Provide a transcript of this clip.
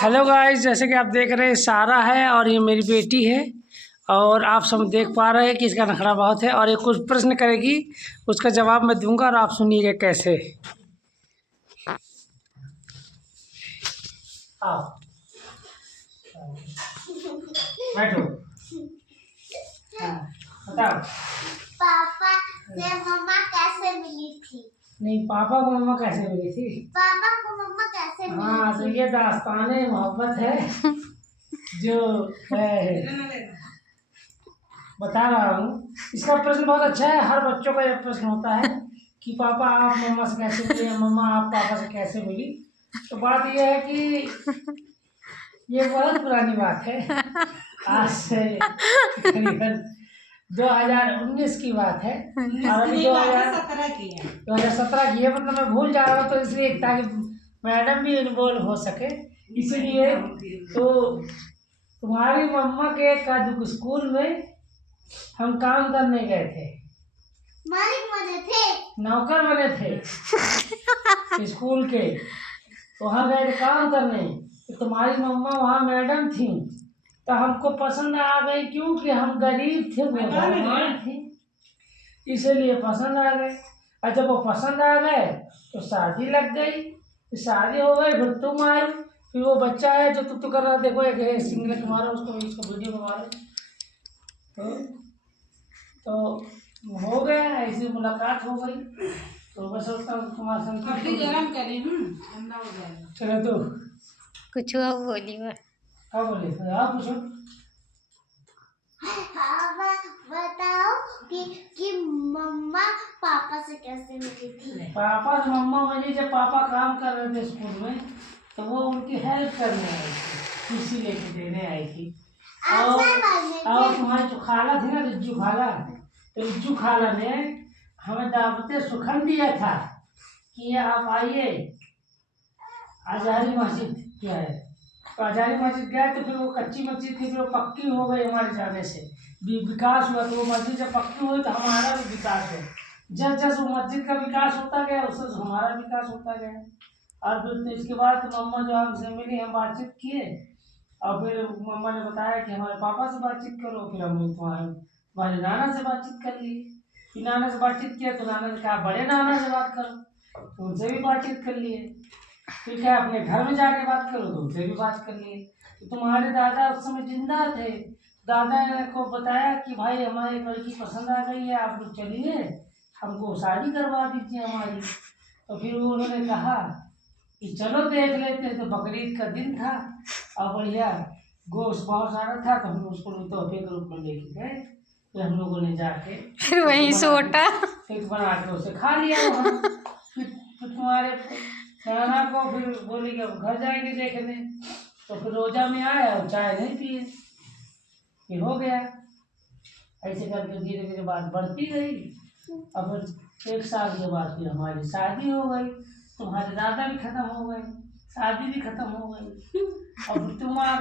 Hello guys, जैसे कि आप देख रहे हैं सारा है और ये मेरी बेटी है। और आप सब देख पा रहे हैं कि इसका नखरा बहुत है और ये कुछ प्रश्न करेगी, उसका जवाब मैं दूंगा और आप सुनिएगा कैसे। आओ बैठो। हाँ, बताओ। पापा से मम्मा कैसे मिली थी? नहीं, पापा को मम्मा कैसे मिली थी? पापा को मम्मा कैसे मिली हाँ, तो ये दास्ताने मोहब्बत है जो बता रहा हूँ। इसका प्रश्न बहुत अच्छा है, हर बच्चों का यह प्रश्न होता है कि पापा आप मम्मा से कैसे मिले, मम्मा आप पापा से कैसे मिली। तो बात यह है कि ये बहुत पुरानी बात है, आज से तकरीबन 2019 की बात है और अभी 2017 की है। मतलब मैं भूल जा रहा हूँ, तो इसलिए ताकि मैडम भी इन्वॉल्व हो सके, इसीलिए। तो तुम्हारी मम्मा के कादुक स्कूल में हम काम करने गए थे, मालिक बने थे, नौकर बने थे स्कूल के। वहाँ गए थे काम करने, तो तुम्हारी मम्मा वहाँ मैडम थी, तो हमको पसंद आ गई क्योंकि हम गरीब थे, वो धनवान थी, इसीलिए पसंद आ गए। और जब वो पसंद आ गए तो शादी लग गई, शादी हो गई, फिर तुम आई, फिर वो बच्चा है जो तू कर रहा, देखो एक सिंगलेट मारो उसको, इसको वीडियो में मारो। तो हो गया, ऐसी मुलाकात हो गई। तो मैं सोचता हूँ तुम्हारे संग गरम करी ठंडा हो जाएगा। चलो तो कुछ और बोली मैं क्या बोले, तो आप पूछो। पापा बताओ कि मम्मा पापा से कैसे मिली थी? पापा से मम्मा मिली जब पापा काम कर रहे थे स्कूल में, तो वो उनकी हेल्प करने आई थी, खुशी लेके देने आई थी। और तुम्हारी जो खाला थी ना, रिज्जू खाला, तो रिज्जू खाला ने हमें दावते सुखन दिया था कि आप आइए आजारी मस्जिद क्या है। तो आजारी मस्जिद गए, तो फिर वो कच्ची मस्जिद थी, फिर वो पक्की हो गई हमारे जाने से, विकास हुआ। तो वो मस्जिद जब पक्की हुई तो हमारा भी विकास हुआ। जब जब वो मस्जिद का विकास होता गया, उससे हमारा विकास होता गया। और फिर इसके बाद मम्मा जो हमसे मिली, हम बातचीत किए, और फिर मम्मा ने बताया कि हमारे पापा से बातचीत करो। फिर हम तुम्हारे नाना से बातचीत कर ली। फिर नाना से बातचीत किया तो नाना ने कहा बड़े नाना से बात करो, तो उनसे भी बातचीत कर लिए। फिर क्या अपने घर में जाके बात करो, तो उनसे भी बात कर लिए। तो तुम्हारे दादा उस समय जिंदा थे, दादा को बताया कि भाई हमारी एक लड़की पसंद आ गई है, आप लोग चलिए हमको शादी करवा दीजिए हमारी। तो फिर उन्होंने कहा कि चलो देख लेते हैं। तो बकरीद का दिन था और बढ़िया गोश्त बहुत सारा था, तो हम उसको तोहफे के रूप में लेके गए। फिर हम लोगों ने जाके फिर वहीं सोटा फिर बना के उसे खा लिया वहाँ। फिर तुम्हारे नाना को फिर बोली कि अब घर जाएंगे देखने, तो फिर रोजा में आए और चाय नहीं पिए। फिर हो गया ऐसे करके, धीरे धीरे बात बढ़ती गई। अब 1 साल के बाद फिर हमारी शादी हो गई, तुम्हारे दादा भी खत्म हो गए, शादी भी खत्म हो गई, और तुम आ